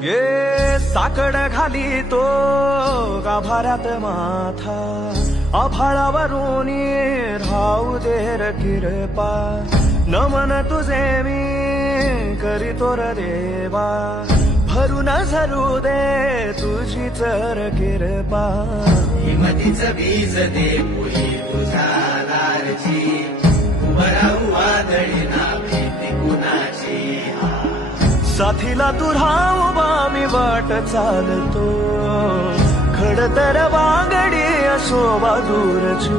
ये साकड घाली तो गाभाऱ्यात माथा आभाळावरून राहू दे र किरपा नमन तुझे मी करीतो र देवा भरून झरू दे तुझी चर किरपा हिमतीच बीज दे पुही तुझ्या लारची उभराऊ वादळी ना भीती कुणाची साथीला तू उभा मी वाट चालतो खडतर वांगडी असो बाजूरची